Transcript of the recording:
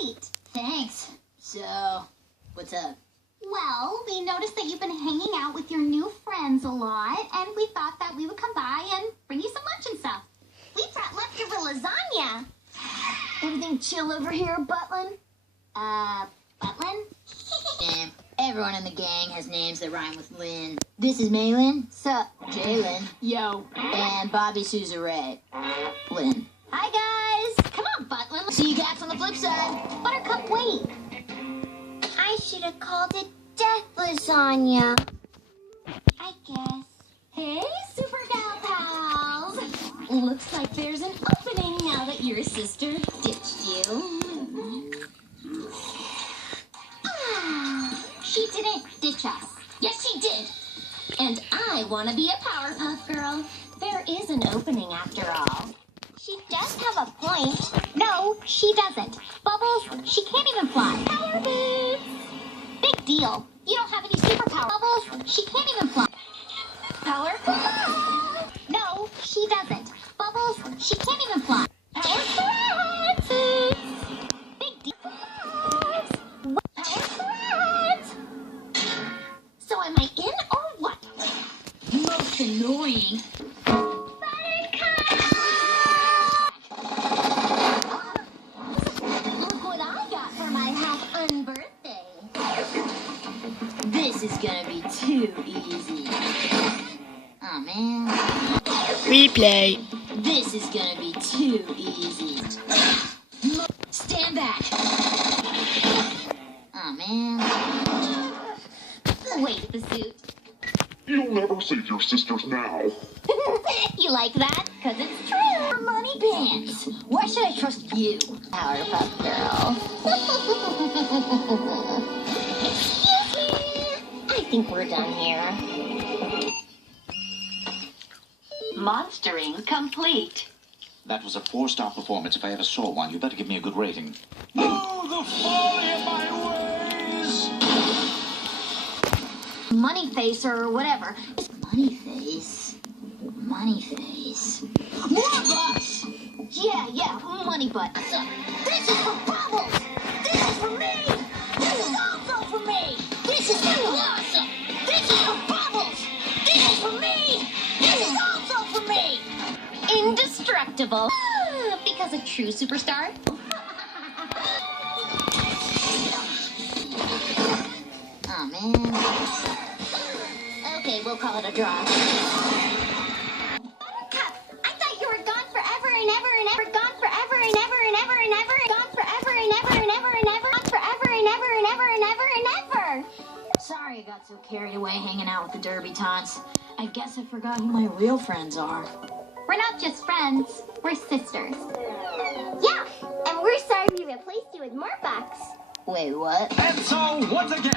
great. Thanks. So, what's up? Well, we noticed that you've been hanging out with your new friends a lot, and we thought that we would come by and bring you some lunch and stuff. We brought leftover lasagna. Everything chill over here, Butlin? Butlin? Everyone in the gang has names that rhyme with Lynn. This is Maylin. Sup? Jalen. Yo. And Bobby Suzerae. Lynn. Hi, guys. Come on, Butlin. See you guys on the flip side. Buttercup, wait. I should have called it death lasagna. I guess. Hey, super gal pals. Looks like there's an opening now that your sister ditched you. She didn't ditch us. Yes, she did. And I want to be a Powerpuff Girl. There is an opening after all. She does have a point. No, she doesn't. Bubbles, she can't even fly. Power boots. Big deal. You don't have any superpower. Bubbles, she can't even fly. Power. No, she doesn't. Bubbles, she can't even fly. Big deal. So am I in or what? Most annoying. Look what I got for my half-un-birthday. This is gonna be too easy. Oh man. Replay. This is gonna be too easy. Stand back. Oh man. Wait, the suit. You'll never save your sisters now. You like that? Because it's true. Money pants. Why should I trust you? Powerpuff Girl. Excuse me. I think we're done here. Monstering complete. That was a 4-star performance if I ever saw one. You better give me a good rating. Oh, the folly of my ways! Money face or whatever. Money face. Money face. More of us! Yeah, money butt. So, this is for Bubbles! This is for me! This is also for me! This is for Blossom! This is for Bubbles! This is for me! This is also for me! Indestructible. Because a true superstar. Oh man. Okay, we'll call it a draw. Buttercup, I thought you were gone forever and ever and ever. Gone forever and ever and ever and ever. Gone forever and ever and ever and ever. Gone forever and ever and ever and ever and ever. Sorry I got so carried away hanging out with the Derby Tots. I guess I forgot who my real friends are. We're not just friends, we're sisters. Yeah, and we're sorry we replaced you with more bucks. Wait, what? And so, once again,